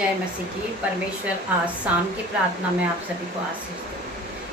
जय मसीह की। परमेश्वर आज शाम की प्रार्थना में आप सभी को आशीष दे।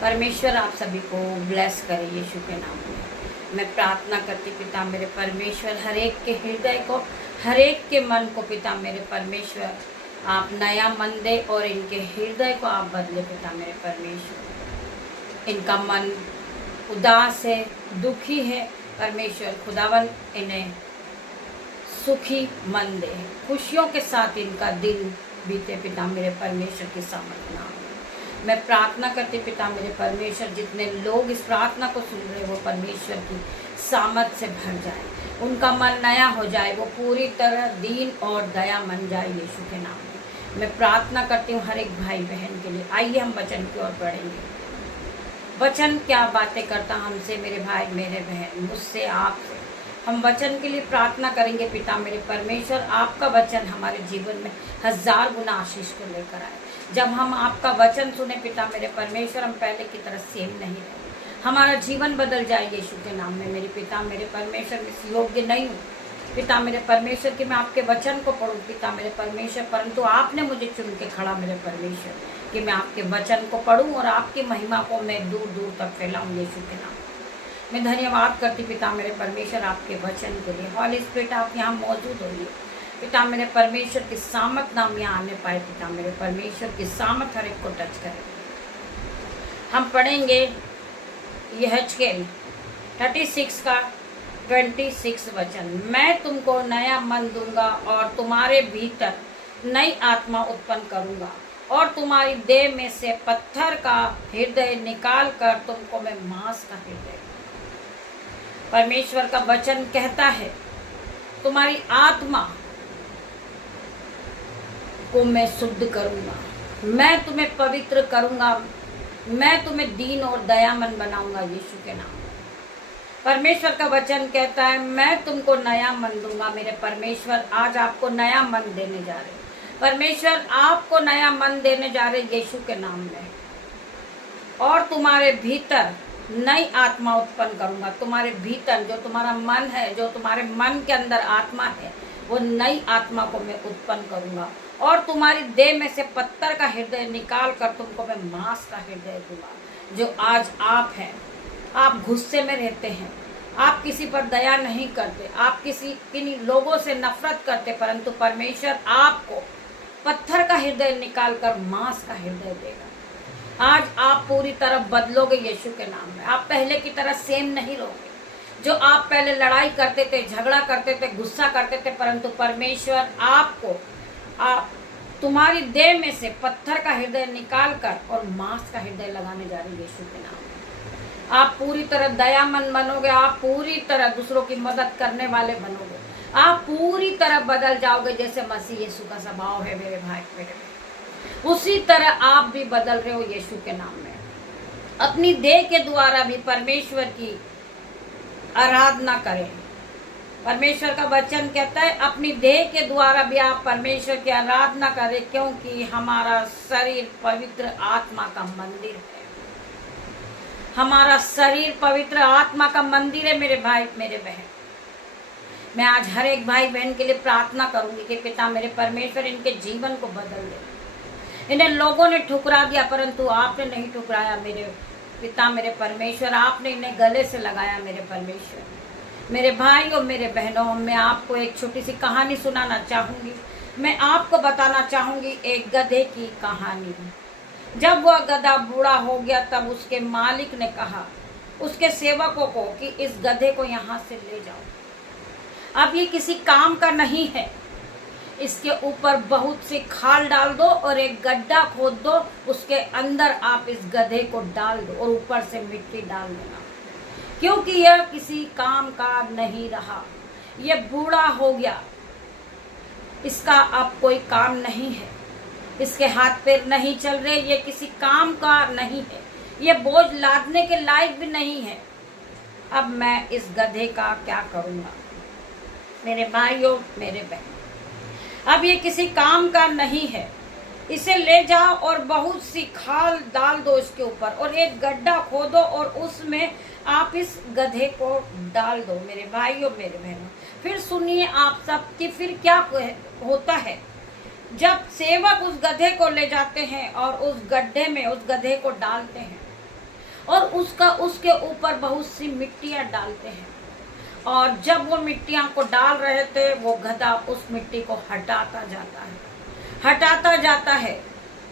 परमेश्वर आप सभी को ब्लेस करे यीशु के नाम में। मैं प्रार्थना करती पिता मेरे परमेश्वर, हर एक के हृदय को, हर एक के मन को पिता मेरे परमेश्वर आप नया मन दे और इनके हृदय को आप बदले पिता मेरे परमेश्वर। इनका मन उदास है, दुखी है परमेश्वर खुदावन, इन्हें सुखी मन दे, खुशियों के साथ इनका दिन बीते पिता मेरे परमेश्वर की सामर्थ्य नाम में। मैं प्रार्थना करती पिता मेरे परमेश्वर, जितने लोग इस प्रार्थना को सुन रहे वो परमेश्वर की सामर्थ से भर जाए, उनका मन नया हो जाए, वो पूरी तरह दीन और दया मन जाए यीशु के नाम में। मैं प्रार्थना करती हूँ हर एक भाई बहन के लिए। आइए हम वचन की ओर बढ़ेंगे। वचन क्या बातें करता हमसे मेरे भाई मेरे बहन, मुझसे आपसे। हम वचन के लिए प्रार्थना करेंगे पिता मेरे परमेश्वर, आपका वचन हमारे जीवन में 1000 गुना आशीष को लेकर आए। जब हम आपका वचन सुने पिता मेरे परमेश्वर, हम पहले की तरह सेम नहीं रहे, हमारा जीवन बदल जाए यीशु के नाम में। मेरे पिता मेरे परमेश्वर, मैं इस योग्य नहीं हूँ पिता मेरे परमेश्वर कि मैं आपके वचन को पढ़ूँ पिता मेरे परमेश्वर, परंतु आपने मुझे चुन के खड़ा मेरे परमेश्वर कि मैं आपके वचन को पढ़ूँ और आपकी महिमा को मैं दूर दूर तक फैलाऊँ यीशु के नाम। मैं धन्यवाद करती पिता मेरे परमेश्वर आपके वचन के लिए। हॉली स्पिरिट आप यहाँ मौजूद होइए पिता मेरे परमेश्वर की सामर्थ नाम यहाँ आने पाए पिता मेरे परमेश्वर की सामर्थ हर एक को टच करे। हम पढ़ेंगे यहेजकेल 36 का 26 वचन। मैं तुमको नया मन दूंगा और तुम्हारे भीतर नई आत्मा उत्पन्न करूंगा और तुम्हारी देह में से पत्थर का हृदय निकाल कर तुमको मैं मांस का हृदय। परमेश्वर का वचन कहता है तुम्हारी आत्मा को मैं शुद्ध करूंगा, मैं तुम्हें पवित्र करूंगा, मैं तुम्हें दीन और दयामन बनाऊंगा यीशु के नाम। परमेश्वर का वचन कहता है मैं तुमको नया मन दूंगा। मेरे परमेश्वर आज आपको नया मन देने जा रहे, परमेश्वर आपको नया मन देने जा रहे यीशु के नाम में। और तुम्हारे भीतर नई आत्मा उत्पन्न करूंगा। तुम्हारे भीतर जो तुम्हारा मन है, जो तुम्हारे मन के अंदर आत्मा है, वो नई आत्मा को मैं उत्पन्न करूंगा और तुम्हारी देह में से पत्थर का हृदय निकाल कर तुमको मैं मांस का हृदय दूंगा। जो आज आप हैं, आप गुस्से में रहते हैं, आप किसी पर दया नहीं करते, आप किन्हीं लोगों से नफरत करते, परंतु परमेश्वर आपको पत्थर का हृदय निकाल कर मांस का हृदय देगा। आज आप पूरी तरह बदलोगे यीशु के नाम में। आप पहले की तरह सेम नहीं रहोगे। जो आप पहले लड़ाई करते थे, झगड़ा करते थे, गुस्सा करते थे, परंतु परमेश्वर आपको तुम्हारी देह में से पत्थर का हृदय निकाल कर और मांस का हृदय लगाने जा रहे यीशु के नाम में। आप पूरी तरह दयामन बनोगे, आप पूरी तरह दूसरों की मदद करने वाले बनोगे, आप पूरी तरह बदल जाओगे जैसे मसीह यीशु का स्वभाव है मेरे भाई मेरे बहन। उसी तरह आप भी बदल रहे हो यीशु के नाम में। अपनी देह के द्वारा भी परमेश्वर की आराधना करें। परमेश्वर का वचन कहता है अपनी देह के द्वारा भी आप परमेश्वर की आराधना करें, क्योंकि हमारा शरीर पवित्र आत्मा का मंदिर है। हमारा शरीर पवित्र आत्मा का मंदिर है मेरे भाई मेरे बहन। मैं आज हर एक भाई बहन के लिए प्रार्थना करूंगी कि पिता मेरे परमेश्वर इनके जीवन को बदल दे। इन्हें लोगों ने ठुकरा दिया, परंतु आपने नहीं ठुकराया मेरे पिता मेरे परमेश्वर। आपने इन्हें गले से लगाया मेरे परमेश्वर। मेरे भाई और मेरे बहनों, मैं आपको एक छोटी सी कहानी सुनाना चाहूँगी। मैं आपको बताना चाहूँगी एक गधे की कहानी। जब वह गधा बूढ़ा हो गया तब उसके मालिक ने कहा उसके सेवकों को कि इस गधे को यहाँ से ले जाओ। अब ये किसी काम का नहीं है, इसके ऊपर बहुत सी खाल डाल दो और एक गड्ढा खोद दो, उसके अंदर आप इस गधे को डाल दो और ऊपर से मिट्टी डाल देना, क्योंकि यह किसी काम का नहीं रहा। यह बूढ़ा हो गया, इसका अब कोई काम नहीं है, इसके हाथ पैर नहीं चल रहे, ये किसी काम का नहीं है, ये बोझ लादने के लायक भी नहीं है। अब मैं इस गधे का क्या करूँगा? मेरे भाइयों मेरे बहन, अब ये किसी काम का नहीं है, इसे ले जाओ और बहुत सी खाल डाल दो इसके ऊपर और एक गड्ढा खोदो और उसमें आप इस गधे को डाल दो। मेरे भाइयों मेरे बहनों, फिर सुनिए आप सब कि फिर क्या होता है। जब सेवक उस गधे को ले जाते हैं और उस गड्ढे में उस गधे को डालते हैं और उसके ऊपर बहुत सी मिट्टियां डालते हैं, और जब वो मिट्टियां को डाल रहे थे वो गधा उस मिट्टी को हटाता जाता है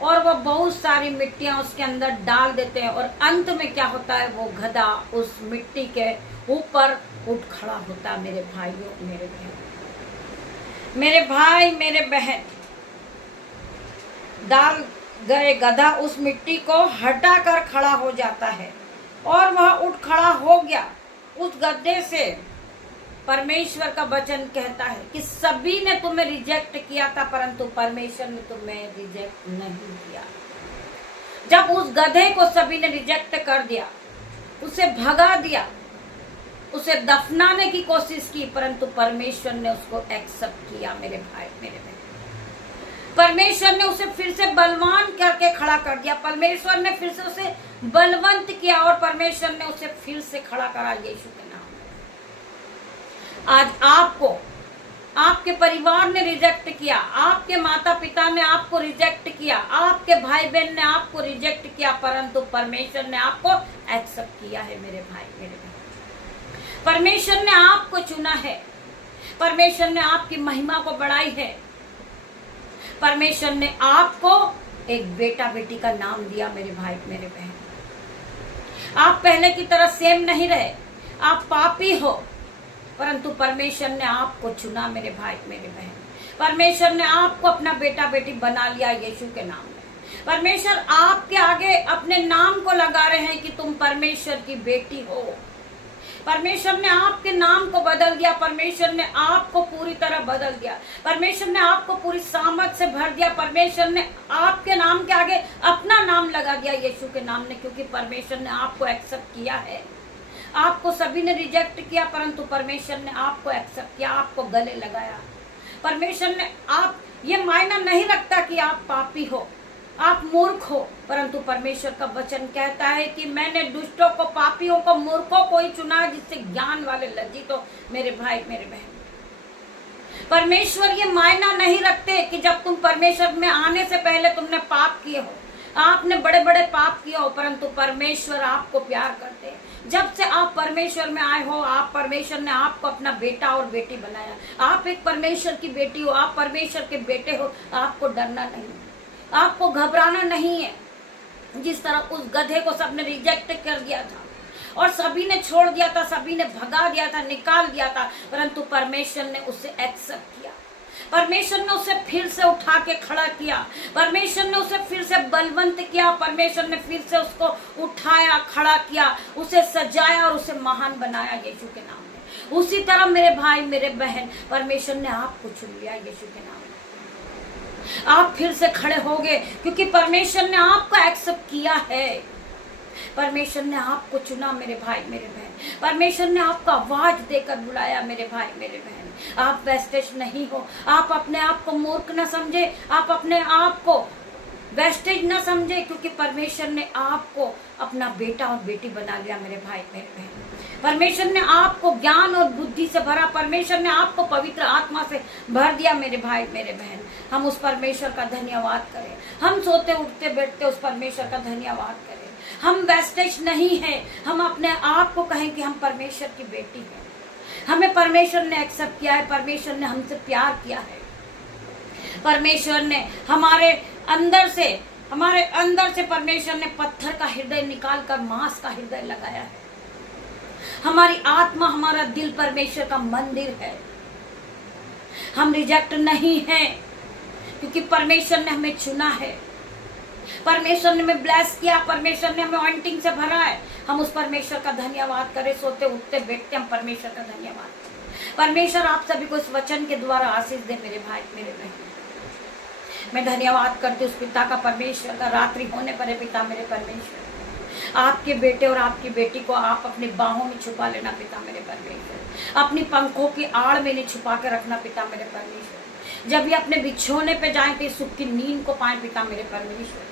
और वो बहुत सारी मिट्टियां उसके अंदर डाल देते हैं, और अंत में क्या होता है, वो गधा उस मिट्टी के ऊपर उठ खड़ा होता है। मेरे भाइयों, मेरे बहन, मेरे भाई, मेरे बहन, डाल गए गधा उस मिट्टी को हटाकर खड़ा हो जाता है और वह उठ खड़ा हो गया उस गड्ढे से। परमेश्वर का वचन कहता है कि सभी ने तुम्हें रिजेक्ट किया था, परंतु परमेश्वर ने तुम्हें रिजेक्ट नहीं किया। जब उस गधे को सभी ने रिजेक्ट कर दिया, उसे भगा दिया, उसे दफनाने की कोशिश की, परंतु परमेश्वर ने उसको एक्सेप्ट किया। मेरे भाई, मेरे बहन, परमेश्वर ने उसे फिर से बलवान करके खड़ा कर दिया। परमेश्वर ने फिर से उसे बलवंत किया और परमेश्वर ने उसे फिर से खड़ा करा यीशु के नाम में। आज आपको आपके परिवार ने रिजेक्ट किया, आपके माता पिता ने आपको रिजेक्ट किया, आपके भाई बहन ने आपको रिजेक्ट किया, परंतु परमेश्वर ने आपको एक्सेप्ट किया है। मेरे भाई, मेरे बहन, परमेश्वर ने आपको चुना है, परमेश्वर ने आपकी महिमा को बढ़ाई है, परमेश्वर ने आपको एक बेटा बेटी का नाम दिया। मेरे भाई, मेरे बहन, आप पहले की तरह सेम नहीं रहे, आप पापी हो, परंतु परमेश्वर ने आपको चुना। मेरे भाई, मेरे बहन, परमेश्वर ने आपको अपना बेटा बेटी बना लिया यीशु के नाम में। परमेश्वर आपके आगे अपने नाम को लगा रहे हैं कि तुम परमेश्वर की बेटी हो। परमेश्वर ने आपके नाम को बदल दिया, परमेश्वर ने आपको पूरी तरह बदल दिया, परमेश्वर ने आपको पूरी सामर्थ से भर दिया, परमेश्वर ने आपके नाम के आगे अपना नाम लगा दिया यीशु के नाम ने, क्योंकि परमेश्वर ने आपको एक्सेप्ट किया है। आपको सभी ने रिजेक्ट किया, परंतु परमेश्वर ने आपको एक्सेप्ट किया, आपको गले लगाया। परमेश्वर ने ये मायना नहीं रखता कि आप पापी हो, आप मूर्ख हो, परंतु परमेश्वर का वचन कहता है कि मैंने दुष्टों को, पापियों को, मूर्खों को ही चुना जिससे ज्ञान वाले लज्जित हो। मेरे भाई, मेरे बहन, परमेश्वर ये मायना नहीं रखते कि जब तुम परमेश्वर में आने से पहले तुमने पाप किए हो, आपने बड़े बड़े पाप किए हो, परंतु परमेश्वर आपको प्यार करते हैं। जब से आप परमेश्वर में आए हो, आप परमेश्वर ने आपको अपना बेटा और बेटी बनाया। आप एक परमेश्वर की बेटी हो, आप परमेश्वर के बेटे हो। आपको डरना नहीं, आपको घबराना नहीं है। जिस तरह उस गधे को सबने रिजेक्ट कर दिया था और सभी ने छोड़ दिया था, सभी ने भगा दिया था, निकाल दिया था, परंतु परमेश्वर ने उसे एक्सेप्ट किया। परमेश्वर ने उसे फिर से उठा के खड़ा किया, परमेश्वर ने उसे फिर से बलवंत किया, परमेश्वर ने फिर से उसको उठाया, खड़ा किया, उसे सजाया और उसे महान बनाया यीशु के नाम में। उसी तरह मेरे भाई, मेरे बहन, परमेश्वर ने आपको चुन लिया यीशु के नाम में। आप फिर से खड़े होगे क्योंकि परमेश्वर ने आपको एक्सेप्ट किया है, परमेश्वर ने आपको चुना। मेरे भाई, मेरे बहन, परमेश्वर ने आपको आवाज देकर बुलाया। मेरे भाई, मेरे बहन, आप वेस्टेज नहीं हो। आप अपने आप को मूर्ख न समझे, आप अपने आप को वेस्टेज न समझे, क्योंकि परमेश्वर ने आपको अपना बेटा और बेटी बना लिया। मेरे भाई, मेरे बहन, परमेश्वर ने आपको ज्ञान और बुद्धि से भरा, परमेश्वर ने आपको पवित्र आत्मा से भर दिया। मेरे भाई, मेरे बहन, हम उस परमेश्वर का धन्यवाद करें। हम सोते उठते बैठते उस परमेश्वर का धन्यवाद करें। हम वेस्टेज नहीं है, हम अपने आप को कहें कि हम परमेश्वर की बेटी हैं। हमें परमेश्वर ने एक्सेप्ट किया है, परमेश्वर ने हमसे प्यार किया है, परमेश्वर ने हमारे अंदर से परमेश्वर ने पत्थर का हृदय निकालकर मांस का हृदय लगाया है। हमारी आत्मा, हमारा दिल परमेश्वर का मंदिर है। हम रिजेक्ट नहीं हैं, क्योंकि परमेश्वर ने हमें चुना है, परमेश्वर ने हमें ब्लेस किया, परमेश्वर ने हमें ऑइंटिंग से भरा है। हम उस परमेश्वर का धन्यवाद करें। सोते उठते बैठते हम परमेश्वर का धन्यवाद करें। परमेश्वर आप सभी को इस वचन के द्वारा आशीष दे। मेरे भाई, मेरे बहन, मैं धन्यवाद करती हूँ उस पिता का, परमेश्वर का। रात्रि होने पर पिता मेरे परमेश्वर, आपके बेटे और आपकी बेटी को आप अपनी बाहों में छुपा लेना पिता मेरे परमेश्वर। अपनी पंखों की आड़ में नहीं छुपा के रखना पिता मेरे परमेश्वर। जब ये अपने बिछोने पे जाए तो सुख की नींद को पाए पिता मेरे परमेश्वर,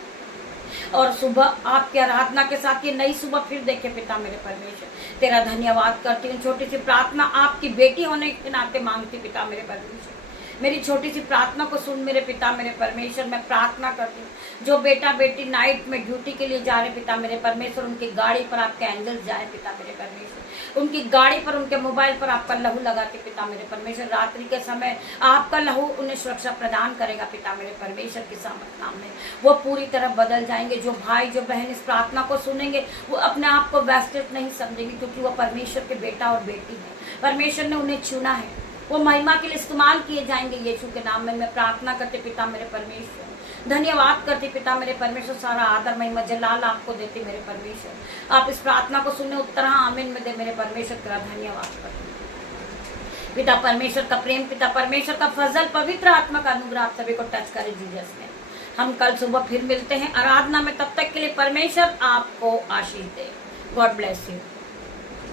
और सुबह आपकी आराधना के साथ ये नई सुबह फिर देखे पिता मेरे परमेश्वर। तेरा धन्यवाद करती हूँ। छोटी सी प्रार्थना आपकी बेटी होने के नाते मांगती पिता मेरे परमेश्वर। मेरी छोटी सी प्रार्थना को सुन मेरे पिता मेरे परमेश्वर। मैं प्रार्थना करती हूँ जो बेटा बेटी नाइट में ड्यूटी के लिए जा रहे पिता मेरे परमेश्वर, उनकी गाड़ी पर आपके एंजल्स जाए पिता मेरे परमेश्वर, उनकी गाड़ी पर उनके मोबाइल पर आपका लहू लगा के पिता मेरे परमेश्वर, रात्रि के समय आपका लहू उन्हें सुरक्षा प्रदान करेगा पिता मेरे परमेश्वर के सामर्थ नाम में। वो पूरी तरह बदल जाएंगे। जो भाई जो बहन इस प्रार्थना को सुनेंगे वो अपने आप को वेस्टेड नहीं समझेंगे, क्योंकि वो परमेश्वर के बेटा और बेटी है। परमेश्वर ने उन्हें चुना है, वो महिमा के लिए इस्तेमाल किए जाएंगे यीशु के नाम में। मैं प्रार्थना करते पिता मेरे परमेश्वर, धन्यवाद करते पिता मेरे परमेश्वर, सारा आदर महिमा जलाल आपको देते मेरे परमेश्वर। आप इस प्रार्थना को सुने, उत्तर हाँ आमीन में दे मेरे परमेश्वर, तेरा धन्यवाद करते पिता परमेश्वर का प्रेम, पिता परमेश्वर का फजल, पवित्र आत्मा का अनुग्रह आप सभी को टच करे जीसस में। हम कल सुबह फिर मिलते हैं आराधना में, तब तक के लिए परमेश्वर आपको आशीष दे। God bless you.